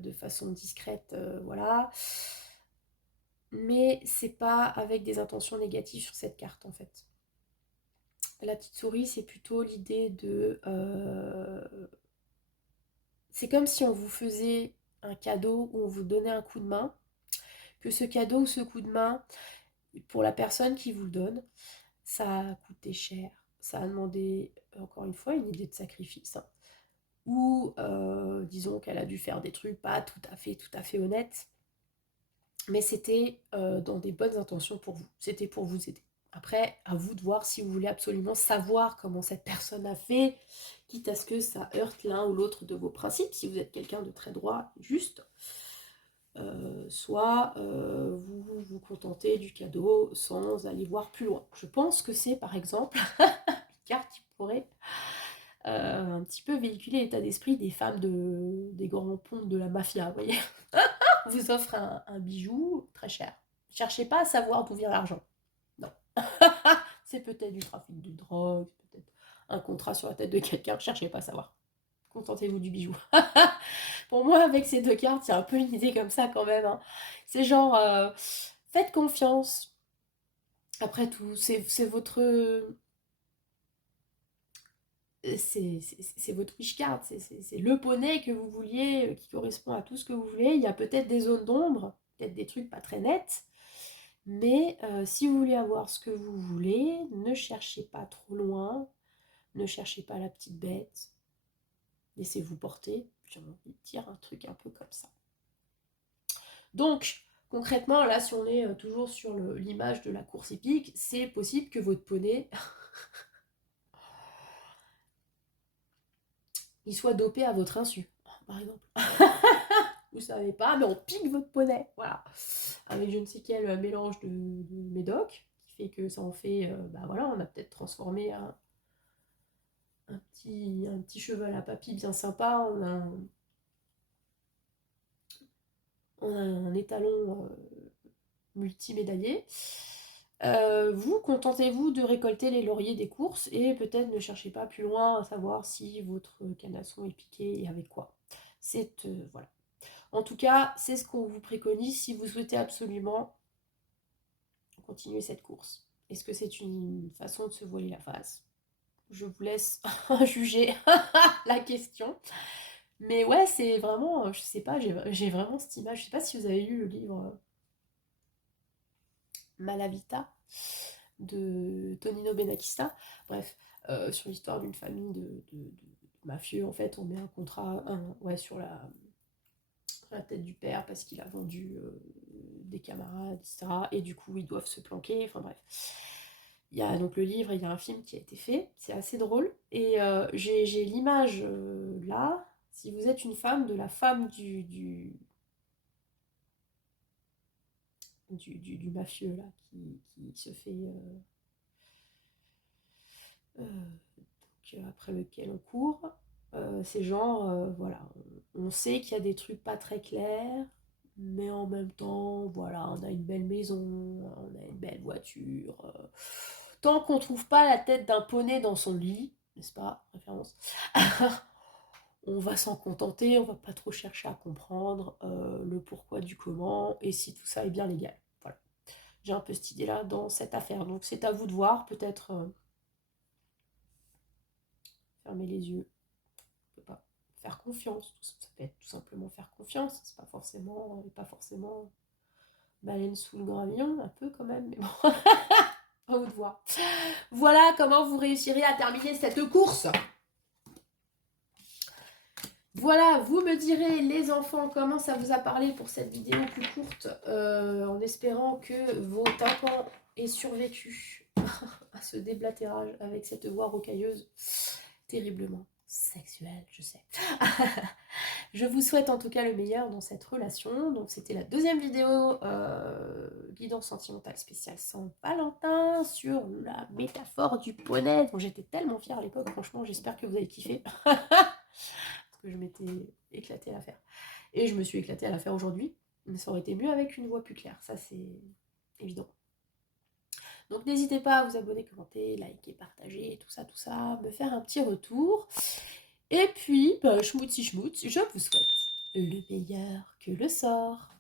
de façon discrète, voilà. Mais c'est pas avec des intentions négatives sur cette carte, en fait. La petite souris, c'est plutôt l'idée de... c'est comme si on vous faisait un cadeau ou on vous donnait un coup de main, que ce cadeau ou ce coup de main, pour la personne qui vous le donne, ça a coûté cher, ça a demandé, encore une fois, une idée de sacrifice, hein. Ou disons qu'elle a dû faire des trucs pas tout à fait honnêtes, mais c'était dans des bonnes intentions pour vous, c'était pour vous aider. Après, à vous de voir si vous voulez absolument savoir comment cette personne a fait, quitte à ce que ça heurte l'un ou l'autre de vos principes, si vous êtes quelqu'un de très droit, juste. Soit vous vous contentez du cadeau sans aller voir plus loin. Je pense que c'est par exemple une carte qui pourrait un petit peu véhiculer l'état d'esprit des femmes des grands pontes de la mafia, vous voyez. On vous offre un bijou très cher. Cherchez pas à savoir d'où vient l'argent. Non. C'est peut-être du trafic de drogue, peut-être un contrat sur la tête de quelqu'un, cherchez pas à savoir. Contentez-vous du bijou. Pour moi, avec ces deux cartes, il y a un peu une idée comme ça quand même, hein. C'est genre, faites confiance. Après tout, c'est votre... c'est votre wish card, c'est le poney que vous vouliez, qui correspond à tout ce que vous voulez. Il y a peut-être des zones d'ombre, peut-être des trucs pas très nets, mais si vous voulez avoir ce que vous voulez, ne cherchez pas trop loin, ne cherchez pas la petite bête, laissez-vous porter. J'ai envie de dire un truc un peu comme ça. Donc, concrètement, là, si on est toujours sur l'image de la course épique, c'est possible que votre poney, il soit dopé à votre insu, par exemple. Vous savez pas, mais on pique votre poney, voilà. Avec je ne sais quel mélange de médoc, qui fait que ça en fait, bah voilà, on a peut-être transformé un petit cheval à papy bien sympa, on a un étalon multimédaillé. Vous, contentez-vous de récolter les lauriers des courses et peut-être ne cherchez pas plus loin à savoir si votre canasson est piqué et avec quoi. C'est voilà. En tout cas, c'est ce qu'on vous préconise si vous souhaitez absolument continuer cette course. Est-ce que c'est une façon de se voiler la face? Je vous laisse juger la question. Mais ouais, c'est vraiment, je sais pas, j'ai vraiment cette image. Je sais pas si vous avez lu le livre Malavita de Tonino Benakista. Bref, sur l'histoire d'une famille de mafieux. En fait, on met un contrat ouais, sur la tête du père parce qu'il a vendu des camarades, etc. Et du coup, ils doivent se planquer. Enfin bref. Il y a donc le livre et il y a un film qui a été fait, c'est assez drôle. Et j'ai l'image là, si vous êtes une femme, de la femme du mafieux là, qui se fait... après lequel on court. C'est genre, voilà, on sait qu'il y a des trucs pas très clairs, mais en même temps, voilà, on a une belle maison, on a une belle voiture. Tant qu'on trouve pas la tête d'un poney dans son lit, n'est-ce pas, référence, on va s'en contenter, on va pas trop chercher à comprendre le pourquoi du comment, et si tout ça est bien légal. Voilà. J'ai un peu cette idée-là dans cette affaire, donc c'est à vous de voir, peut-être fermer les yeux. Pas faire confiance, ça peut être tout simplement faire confiance, c'est pas forcément baleine sous le gravillon, un peu quand même, mais bon, à vous de voir. Voilà comment vous réussirez à terminer cette course. Voilà, vous me direz, les enfants, comment ça vous a parlé pour cette vidéo plus courte, en espérant que vos tympans aient survécu à ce déblatérage avec cette voix rocailleuse terriblement sexuelle, je sais. Je vous souhaite en tout cas le meilleur dans cette relation. Donc c'était la deuxième vidéo guidance sentimentale spéciale Saint-Valentin sur la métaphore du poney dont j'étais tellement fière à l'époque. Franchement, j'espère que vous avez kiffé. Parce que je m'étais éclatée à la faire. Et je me suis éclatée à la faire aujourd'hui. Mais ça aurait été mieux avec une voix plus claire. Ça, c'est évident. Donc n'hésitez pas à vous abonner, commenter, liker, partager, tout ça, me faire un petit retour. Et puis, bah, schmoutzi schmoutz, je vous souhaite le meilleur que le sort.